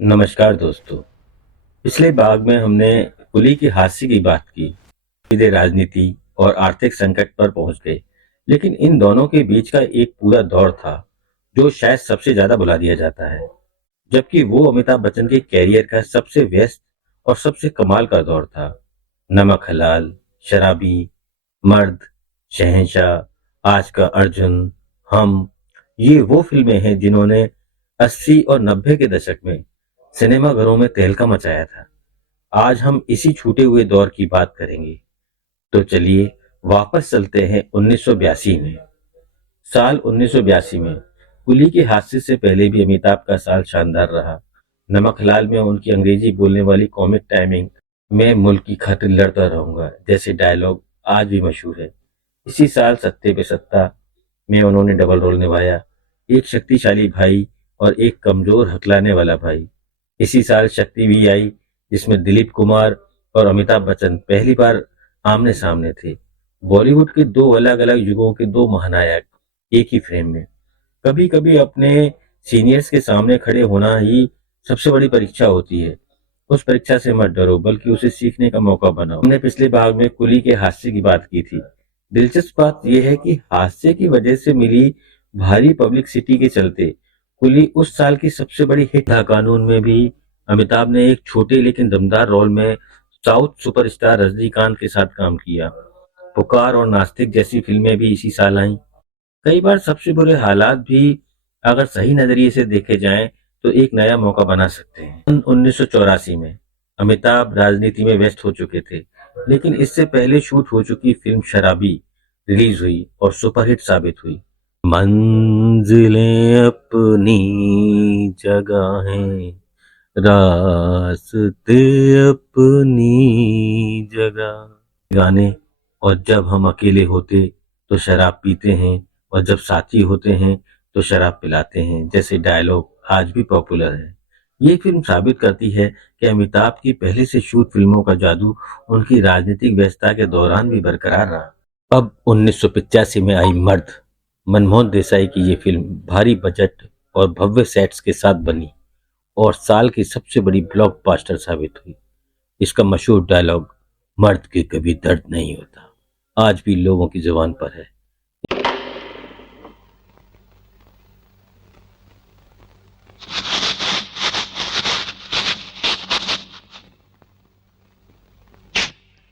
नमस्कार दोस्तों। पिछले भाग में हमने कुली की हास्य की बात की, सीधे राजनीति और आर्थिक संकट पर पहुंच गए। लेकिन इन दोनों के बीच का एक पूरा दौर था जो शायद सबसे ज्यादा भुला दिया जाता है, जबकि वो अमिताभ बच्चन के कैरियर का सबसे व्यस्त और सबसे कमाल का दौर था। नमक हलाल, शराबी, मर्द, शहंशाह, आज का अर्जुन, हम, ये वो फिल्में हैं जिन्होंने 80 और 90 के दशक में सिनेमा घरों में तहलका मचाया था। आज हम इसी छूटे हुए दौर की बात करेंगे। तो चलिए वापस चलते हैं 1982 में। साल 1982 में कुली के हादसे से पहले भी अमिताभ का साल शानदार रहा। नमक हलाल में उनकी अंग्रेजी बोलने वाली कॉमिक टाइमिंग, मैं मुल्क की खातिर लड़ता रहूंगा जैसे डायलॉग आज भी मशहूर है। इसी साल सत्ते पे सत्ता में उन्होंने डबल रोल निभाया, एक शक्तिशाली भाई और एक कमजोर हकलाने वाला भाई। इसी साल शक्ति भी आई, जिसमें दिलीप कुमार और अमिताभ बच्चन पहली बार आमने सामने थे। बॉलीवुड के दो अलग अलग युगों के दो महानायक एक ही फ्रेम में। कभी कभी अपने सीनियर्स के सामने खड़े होना ही सबसे बड़ी परीक्षा होती है। उस परीक्षा से मत डरो, बल्कि उसे सीखने का मौका बनाओ। हमने पिछले भाग में कुली के हास्य की बात की थी। दिलचस्प बात यह है कि हास्य की वजह से मिली भारी पब्लिसिटी के चलते कुली उस साल की सबसे बड़ी हिट था। कानून में भी अमिताभ ने एक छोटे लेकिन दमदार रोल में साउथ सुपरस्टार रजनीकांत के साथ काम किया। पुकार और नास्तिक जैसी फिल्में भी इसी साल आईं। कई बार सबसे बुरे हालात भी अगर सही नजरिए से देखे जाएं तो एक नया मौका बना सकते हैं। 1984 में अमिताभ राजनीति में व्यस्त हो चुके थे, लेकिन इससे पहले शूट हो चुकी फिल्म शराबी रिलीज हुई और सुपरहिट साबित हुई। मंजिलें अपनी जगह हैं, रास्ते अपनी जगह। गाने, और जब हम अकेले होते तो शराब पीते हैं और जब साथी होते हैं तो शराब पिलाते हैं जैसे डायलॉग आज भी पॉपुलर है। ये फिल्म साबित करती है कि अमिताभ की पहले से शूट फिल्मों का जादू उनकी राजनीतिक व्यस्तता के दौरान भी बरकरार रहा। अब 1985 में आई मर्द, मनमोहन देसाई की ये फिल्म भारी बजट और भव्य सेट्स के साथ बनी और साल की सबसे बड़ी ब्लॉकबस्टर साबित हुई। इसका मशहूर डायलॉग, मर्द के कभी दर्द नहीं होता, आज भी लोगों की जुबान पर है।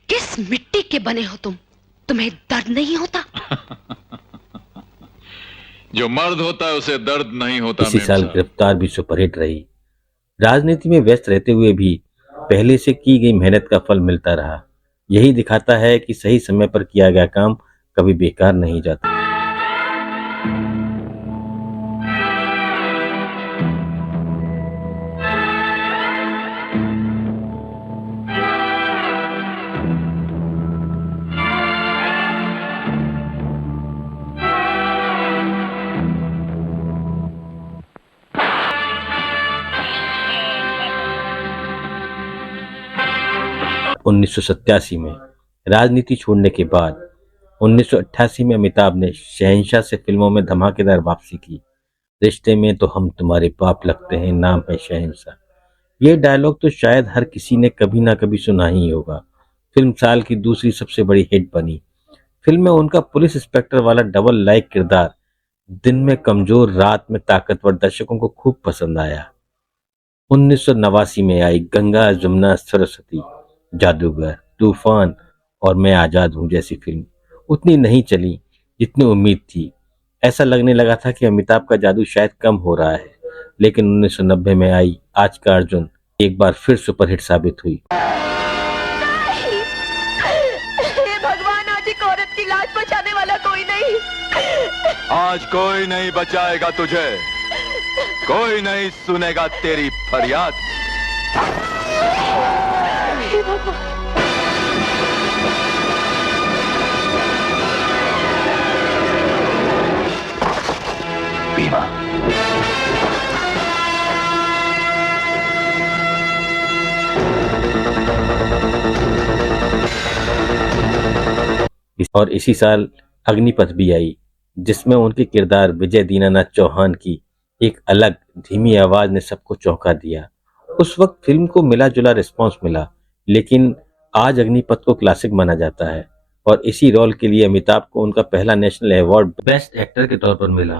किस मिट्टी के बने हो तुम? तुम्हें दर्द नहीं होता? जो मर्द होता है उसे दर्द नहीं होता। इसी साल गिरफ्तार भी सुपरहिट रही। राजनीति में व्यस्त रहते हुए भी पहले से की गई मेहनत का फल मिलता रहा। यही दिखाता है कि सही समय पर किया गया काम कभी बेकार नहीं जाता। उन्नीस सौ सत्तासी में राजनीति छोड़ने के बाद 1988 में अमिताभ ने शहंशाह से फिल्मों में धमाकेदार वापसी की। रिश्ते में तो हम तुम्हारे बाप लगते हैं, नाम है शहंशाह। ये डायलॉग तो शायद हर किसी ने कभी ना कभी सुना ही होगा। फिल्म साल की दूसरी सबसे बड़ी हिट बनी। फिल्म में उनका पुलिस इंस्पेक्टर वाला डबल लाइक किरदार दिन में कमजोर रात में ताकतवर दर्शकों को खूब पसंद आया। 1989 में आई गंगा जमुना सरस्वती, जादूगर, तूफान और मैं आजाद हूं जैसी फिल्म उतनी नहीं चली जितनी उम्मीद थी। ऐसा लगने लगा था कि अमिताभ का जादू शायद कम हो रहा है, लेकिन 1990 में आई आज का अर्जुन एक बार फिर सुपरहिट साबित हुई। हे भगवान, आज एक औरत की लाश बचाने वाला कोई नहीं। आज कोई नहीं बचाएगा तुझे, कोई नहीं सुनेगा तेरी फरियाद। हे भगवान। बीमा। और इसी साल अग्निपथ भी आई, जिसमें उनकी किरदार विजय दीनानाथ चौहान की एक अलग धीमी आवाज ने सबको चौंका दिया। उस वक्त फिल्म को मिला जुला रिस्पॉन्स मिला, लेकिन आज अग्निपथ को क्लासिक माना जाता है और इसी रोल के लिए अमिताभ को उनका पहला नेशनल अवार्ड बेस्ट एक्टर के तौर पर मिला।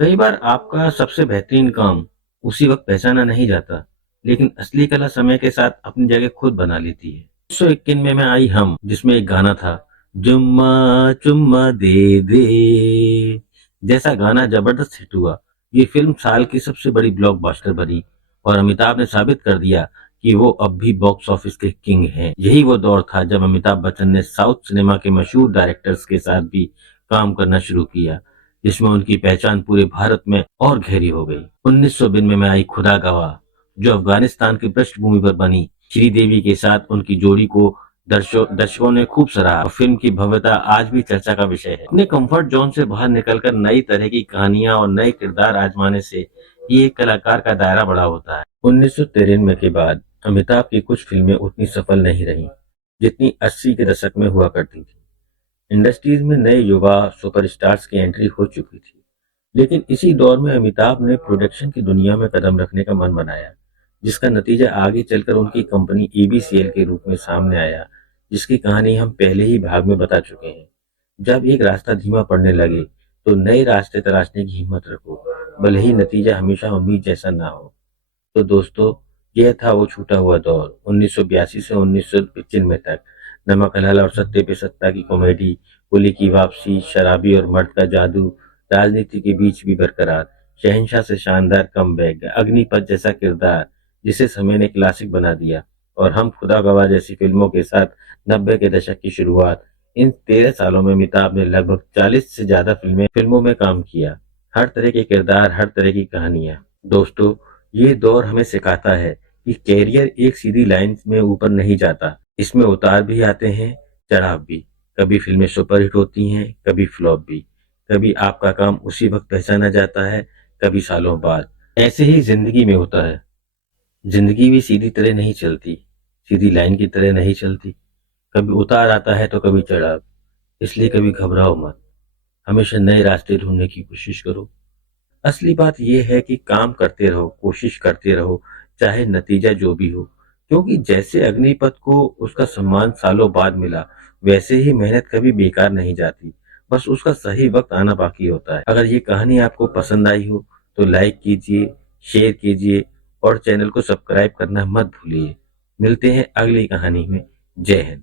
कई बार आपका सबसे बेहतरीन काम उसी वक्त पहचाना नहीं जाता, लेकिन असली कला समय के साथ अपनी जगह खुद बना लेती है। 1991 में आई हम, जिसमें एक गाना था, जुम्मा चुम्मा दे दे जैसा गाना जबरदस्त हिट हुआ। ये फिल्म साल की सबसे बड़ी ब्लॉकबस्टर बनी और अमिताभ ने साबित कर दिया कि वो अब भी बॉक्स ऑफिस के किंग हैं। यही वो दौर था जब अमिताभ बच्चन ने साउथ सिनेमा के मशहूर डायरेक्टर्स के साथ भी काम करना शुरू किया, जिसमें उनकी पहचान पूरे भारत में और गहरी हो गई। 1992 में आई खुदा गवाह, जो अफगानिस्तान की पृष्ठभूमि पर बनी। श्रीदेवी के साथ उनकी जोड़ी को दर्शकों ने खूब सराहा और फिल्म की भव्यता आज भी चर्चा का विषय है। अपने कंफर्ट जोन से बाहर निकलकर नई तरह की कहानियां और नए किरदार आजमाने से ये एक कलाकार का दायरा बड़ा होता है। 1993 के बाद अमिताभ की कुछ फिल्में उतनी सफल नहीं रहीं जितनी 80 के दशक में हुआ करती थी। इंडस्ट्रीज में नए युवा सुपरस्टार्स की एंट्री हो चुकी थी, लेकिन इसी दौर में अमिताभ ने प्रोडक्शन की दुनिया में कदम रखने का मन बनाया, जिसका नतीजा आगे चलकर उनकी कंपनी एबीसीएल के रूप में सामने आया, जिसकी कहानी हम पहले ही भाग में बता चुके हैं। जब एक रास्ता धीमा पड़ने लगे तो नए रास्ते तलाशने की हिम्मत रखो, भले ही नतीजा हमेशा उम्मीद जैसा ना हो। तो दोस्तों, यह था वो छूटा हुआ दौर 1982 से 1995 तक। नमक हलाल और सत्ते पे सत्ता की कॉमेडी, कुली की वापसी, शराबी और मर्द का जादू, राजनीति के बीच भी बरकरार, शहंशाह से शानदार कमबैक, अग्निपथ जैसा किरदार जिसे समय ने क्लासिक बना दिया, और हम खुदा गवाह जैसी फिल्मों के साथ 90 के दशक की शुरुआत। इन 13 सालों में अमिताभ ने लगभग 40 से ज्यादा फिल्मों में काम किया। हर तरह के किरदार, हर तरह की कहानियां। दोस्तों, ये दौर हमें सिखाता है कि कैरियर एक सीधी लाइन में ऊपर नहीं जाता। इसमें उतार भी आते हैं, चढ़ाव भी। कभी फिल्में सुपरहिट होती हैं, कभी फ्लॉप भी। कभी आपका काम उसी वक्त पहचाना जाता है, कभी सालों बाद। ऐसे ही जिंदगी में होता है। जिंदगी भी सीधी तरह नहीं चलती, सीधी लाइन की तरह नहीं चलती। कभी उतार आता है तो कभी चढ़ाव। इसलिए कभी घबराओ मत, हमेशा नए रास्ते ढूंढने की कोशिश करो। असली बात यह है कि काम करते रहो, कोशिश करते रहो, चाहे नतीजा जो भी हो। क्योंकि जैसे अग्निपथ को उसका सम्मान सालों बाद मिला, वैसे ही मेहनत कभी बेकार नहीं जाती। बस उसका सही वक्त आना बाकी होता है। अगर ये कहानी आपको पसंद आई हो तो लाइक कीजिए, शेयर कीजिए और चैनल को सब्सक्राइब करना मत भूलिए। मिलते हैं अगली कहानी में। जय हिंद।